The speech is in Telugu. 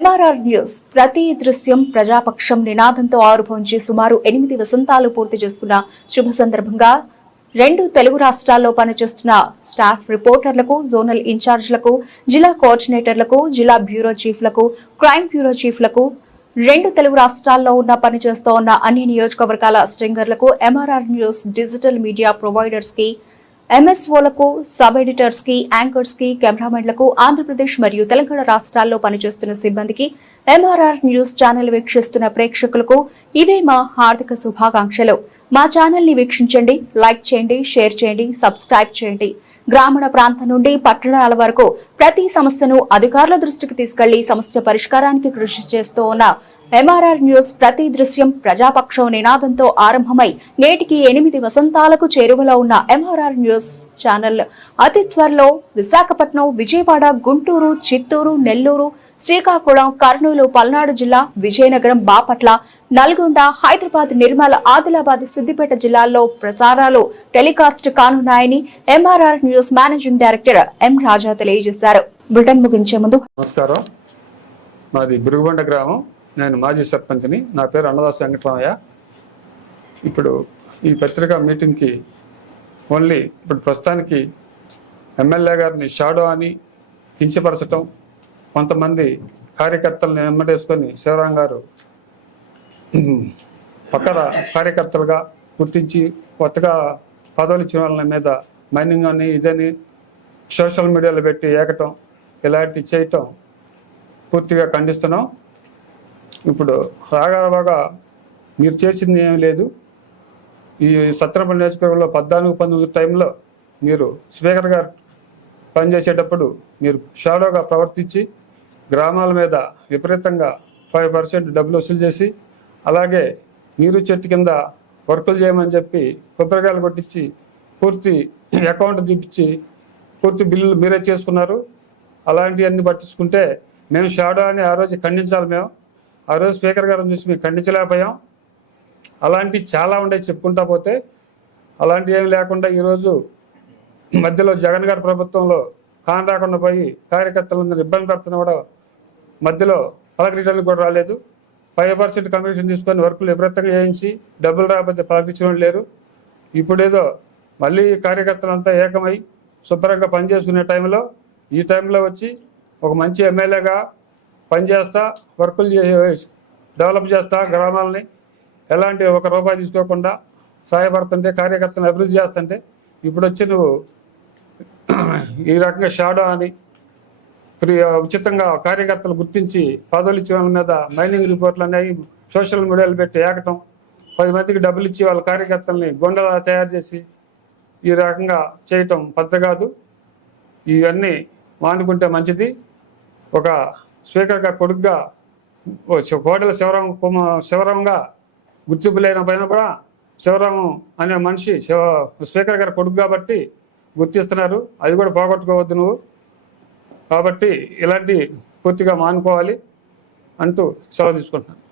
ఎంఆర్ఆర్ న్యూస్ ప్రతి దృశ్యం ప్రజాపక్షం నినాదంతో ఆరుభవించి సుమారు 8 వసంతాలు పూర్తి చేసుకున్న శుభ సందర్భంగా 2 తెలుగు రాష్ట్రాల్లో పనిచేస్తున్న స్టాఫ్ రిపోర్టర్లకు, జోనల్ ఇన్ఛార్జ్లకు, జిల్లా కోఆర్డినేటర్లకు, జిల్లా బ్యూరో చీఫ్లకు, క్రైమ్ బ్యూరో చీఫ్లకు, 2 తెలుగు రాష్ట్రాల్లో పనిచేస్తూ ఉన్న అన్ని నియోజకవర్గాల స్ట్రింగర్లకు, MRR news digital media providers కి, ఎంఎస్ఓలకు, సబ్ ఎడిటర్స్ కి, యాంకర్స్ కి, కెమెరామెన్లకు, ఆంధ్రప్రదేశ్ మరియు తెలంగాణ రాష్ట్రాల్లో పనిచేస్తున్న సిబ్బందికి, ఎంఆర్ఆర్ న్యూస్ ఛానల్ వీక్షిస్తున్న ప్రేక్షకులకు ఇవే మా హార్దిక శుభాకాంక్షలు. మా ఛానల్ ని వీక్షించండి, లైక్ చేయండి, షేర్ చేయండి, సబ్స్క్రైబ్ చేయండి. గ్రామీణ ప్రాంతం నుండి పట్టణాల వరకు ప్రతి సమస్యను అధికారుల దృష్టికి తీసుకెళ్లి సమస్య పరిష్కారానికి కృషి చేస్తూ ఉన్న ఎంఆర్ఆర్ న్యూస్ ప్రతి దృశ్యం ప్రజాపక్షం నినాదంతో ఆరంభమై నేటికి 8 వసంతాలకు చేరువలో ఉన్న ఎంఆర్ఆర్ న్యూస్ ఛానల్ అతి త్వరలో విశాఖపట్నం, విజయవాడ, గుంటూరు, చిత్తూరు, నెల్లూరు, శ్రీకాకుళం, కర్నూలు, పల్నాడు జిల్లా, విజయనగరం, బాపట్ల, నల్గొండ, హైదరాబాద్, నిర్మల్, ఆదిలాబాద్, సిద్దిపేట జిల్లాల్లో ప్రసారాలు టెలికాస్ట్ కానున్నాయని MRR news managing director M Raja తెలియజేశారు. బులెటిన్ ముగించే ముందు నమస్కారం. మాది బిరుగుబండ గ్రామం. నేను మాజీ సర్పంచ్ని. నా పేరు అన్నదాస్ వెంకటరామయ్య. ఇప్పుడు ఈ పత్రికా మీటింగ్కి ఓన్లీ ఇప్పుడు ప్రస్తుతానికి ఎమ్మెల్యే గారిని షాడో అని కించపరచటం, కొంతమంది కార్యకర్తలను ఎమ్మటేసుకొని శివరాం గారు పక్కన కార్యకర్తలుగా గుర్తించి కొత్తగా పదవులు ఇచ్చిన వాళ్ళ మీద మైనింగ్ అని ఇదని సోషల్ మీడియాలో పెట్టి ఏకటం, ఇలాంటివి చేయటం పూర్తిగా ఖండిస్తున్నాం. ఇప్పుడు రాగా మీరు చేసింది ఏం లేదు. ఈ సత్రపల్లి నియోజకవర్గంలో 14-19 టైంలో మీరు స్పీకర్ గారు పనిచేసేటప్పుడు మీరు షాడోగా ప్రవర్తించి గ్రామాల మీద విపరీతంగా 5% డబ్బులు వసూలు చేసి, అలాగే నీరు చెట్టు కింద వర్కులు చేయమని చెప్పి కొబ్బరికాయలు కొట్టించి పూర్తి అకౌంట్ చూపించి పూర్తి బిల్లులు మీరే చేసుకున్నారు. అలాంటివన్నీ పట్టించుకుంటే మేము షాడో అని ఆ రోజు ఖండించాలి. మేము ఆ రోజు స్పీకర్ గారిని చూసి మేము ఖండించలేకపోయాం. అలాంటివి చాలా ఉండేవి చెప్పుకుంటా పోతే. అలాంటివి ఏమి లేకుండా ఈరోజు మధ్యలో జగన్ గారి ప్రభుత్వంలో కాన్ రాకుండా పోయి కార్యకర్తలందరూ ఇబ్బంది పెడుతున్నా కూడా మధ్యలో పలకరించడానికి కూడా రాలేదు. 5% కమిషన్ తీసుకొని వర్కులు విపరీతంగా చేయించి డబ్బులు రాకపోతే పలకరించడం లేరు. ఇప్పుడేదో మళ్ళీ కార్యకర్తలంతా ఏకమై శుభ్రంగా పనిచేసుకునే టైంలో ఈ టైంలో వచ్చి ఒక మంచి ఎమ్మెల్యేగా పనిచేస్తా, వర్కులు డెవలప్ చేస్తా, గ్రామాలని ఎలాంటి ₹1 తీసుకోకుండా సహాయపడుతుంటే, కార్యకర్తలను అభివృద్ధి చేస్తుంటే, ఇప్పుడు వచ్చి నువ్వు ఈ రకంగా షాడో అని ఉచితంగా కార్యకర్తలు గుర్తించి పదవులు ఇచ్చిన వాళ్ళ మీద మైనింగ్ రిపోర్ట్లు అనేవి సోషల్ మీడియాలో పెట్టి ఏకటం, 10 మందికి డబ్బులు ఇచ్చి వాళ్ళ కార్యకర్తల్ని గొండలా తయారు చేసి ఈ రకంగా చేయటం పద్ధతి కాదు. ఇవన్నీ మానుకుంటే మంచిది. ఒక స్పీకర్ గారి కొడుకుగా కోడెల శివరాంగా గుర్తింపు లేని పైన కూడా శివరాం అనే మనిషి స్పీకర్ గారి కొడుకు కాబట్టి గుర్తిస్తున్నారు. అది కూడా పోగొట్టుకోవద్దు నువ్వు. కాబట్టి ఇలాంటి పూర్తిగా మానుకోవాలి అంటూ సెలవు తీసుకుంటున్నాను.